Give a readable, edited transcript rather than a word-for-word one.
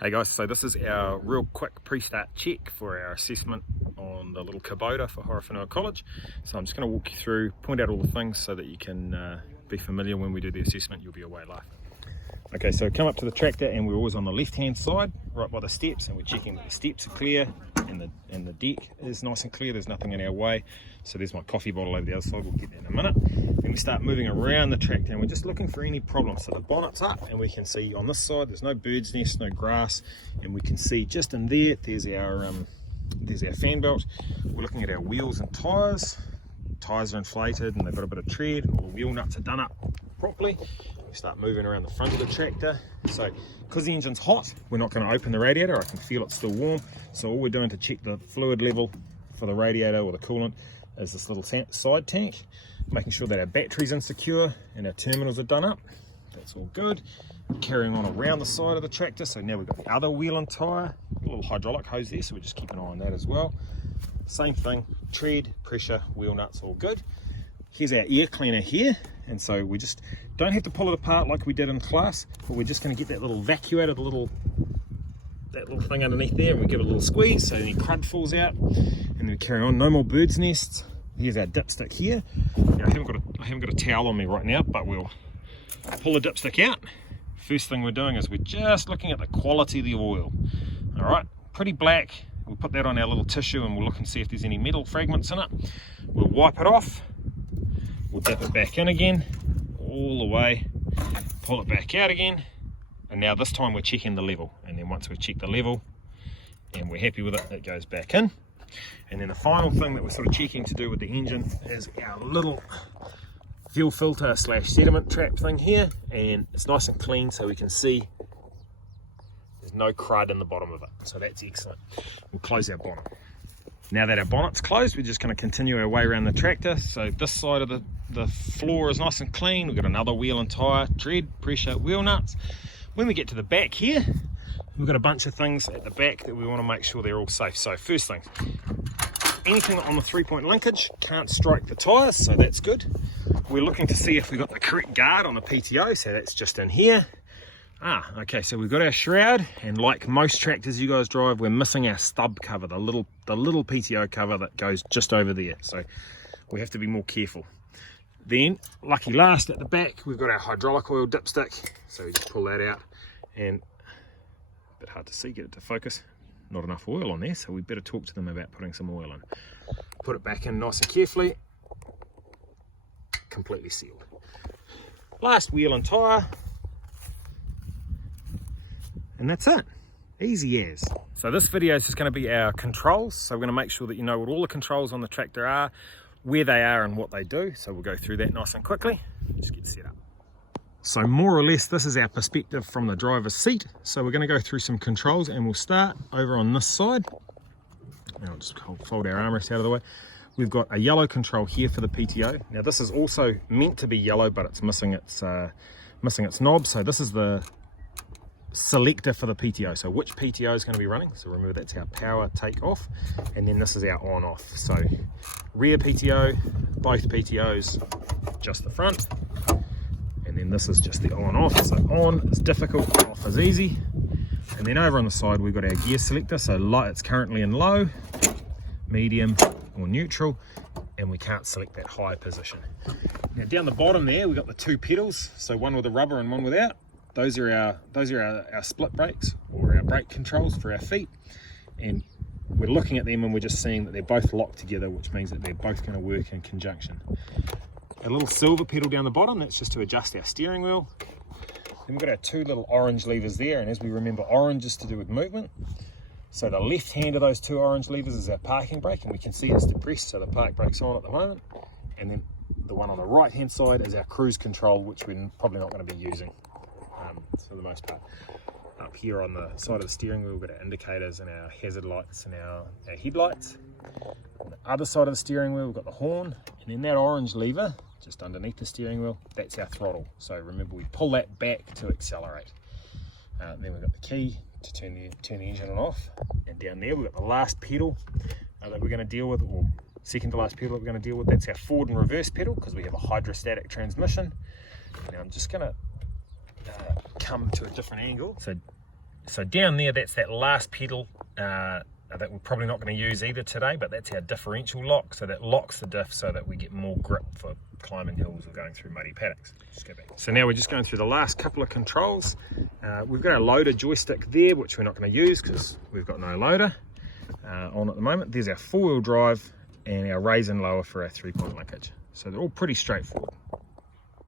Hey guys, so this is our real quick pre-start check for our assessment on the little Kubota for Horowhenua College. So I'm just going to walk you through, point out all the things so that you can be familiar when we do the assessment. You'll be away laughing. Okay, so come up to the tractor and we're always on the left hand side, right by the steps, and we're checking that the steps are clear and the deck is nice and clear, there's nothing in our way. So there's my coffee bottle over the other side, we'll get that in a minute. Then we start moving around the tractor and we're just looking for any problems. So the bonnet's up and we can see on this side there's no bird's nest, no grass, and we can see just in there, there's our fan belt. We're looking at our wheels and tyres. Tyres are inflated and they've got a bit of tread, all the wheel nuts are done up properly. We start moving around the front of the tractor. So because the engine's hot, we're not going to open the radiator. I can feel it's still warm. So all we're doing to check the fluid level for the radiator or the coolant is this little side tank, making sure that our battery's insecure and our terminals are done up. That's all good. Carrying on around the side of the tractor. So now we've got the other wheel and tyre, a little hydraulic hose there, so we just keep an eye on that as well. Same thing, tread, pressure, wheel nuts, all good. Here's our air cleaner here, and so we just don't have to pull it apart like we did in class, but we're just going to get that little vacuator, that little thing underneath there, and we give it a little squeeze so any crud falls out, and then we carry on. No more bird's nests. Here's our dipstick here. Now, I haven't got a towel on me right now, but we'll pull the dipstick out. First thing we're doing is we're just looking at the quality of the oil. All right, pretty black. We'll put that on our little tissue and we'll look and see if there's any metal fragments in it. We'll wipe it off. We'll dip it back in again, all the way, pull it back out again, and now this time we're checking the level. And then once we've checked the level and we're happy with it, it goes back in. And then the final thing that we're sort of checking to do with the engine is our little fuel filter / sediment trap thing here, and it's nice and clean so we can see there's no crud in the bottom of it. So that's excellent. We'll close our bonnet. Now that our bonnet's closed, we're just going to continue our way around the tractor. So this side of the floor is nice and clean. We've got another wheel and tyre, tread, pressure, wheel nuts. When we get to the back here, we've got a bunch of things at the back that we want to make sure they're all safe. So first thing, anything on the 3-point linkage can't strike the tyres, so that's good. We're looking to see if we've got the correct guard on the PTO, so that's just in here. Okay, so we've got our shroud, and like most tractors you guys drive, we're missing our stub cover, the little PTO cover that goes just over there. So we have to be more careful. Then, lucky last, at the back, we've got our hydraulic oil dipstick. So we just pull that out, and a bit hard to see, get it to focus. Not enough oil on there, so we better talk to them about putting some oil in. Put it back in nice and carefully, completely sealed. Last wheel and tyre. And that's it, easy as. So this video is just going to be our controls. So we're going to make sure that you know what all the controls on the tractor are, where they are and what they do. So we'll go through that nice and quickly. Just get set up. So more or less this is our perspective from the driver's seat. So we're going to go through some controls and we'll start over on this side. Now I'll just fold our armrest out of the way. We've got a yellow control here for the PTO. Now this is also meant to be yellow, but it's missing its knob. So this is the selector for the PTO, so which PTO is going to be running. So remember, that's our power take off, and then this is our on off. So rear PTO, both PTOs, just the front, and then this is just the on off. So on is difficult, off is easy. And then over on the side we've got our gear selector. So light, it's currently in low, medium or neutral, and we can't select that high position. Now down the bottom there we've got the two pedals, so one with a rubber and one without. Those are our split brakes, or our brake controls for our feet, and we're looking at them and we're just seeing that they're both locked together, which means that they're both going to work in conjunction. A little silver pedal down the bottom, that's just to adjust our steering wheel. Then we've got our two little orange levers there, and as we remember, orange is to do with movement. So the left hand of those two orange levers is our parking brake, and we can see it's depressed, so the park brake's on at the moment. And then the one on the right hand side is our cruise control, which we're probably not going to be using for the most part. Up here on the side of the steering wheel, we've got our indicators and our hazard lights and our headlights. On the other side of the steering wheel, we've got the horn, and then that orange lever just underneath the steering wheel, that's our throttle. So remember, we pull that back to accelerate. Then we've got the key to turn the engine on off, and down there we've got the last pedal that we're going to deal with, or second to last pedal that we're going to deal with. That's our forward and reverse pedal, because we have a hydrostatic transmission. Now I'm just going to come to a different angle. So So down there, that's that last pedal that we're probably not going to use either today, but that's our differential lock, so that locks the diff so that we get more grip for climbing hills or going through muddy paddocks. Just go back. So now we're just going through the last couple of controls. We've got our loader joystick there, which we're not going to use because we've got no loader on at the moment. There's our 4-wheel drive and our raise and lower for our 3-point linkage. So they're all pretty straightforward.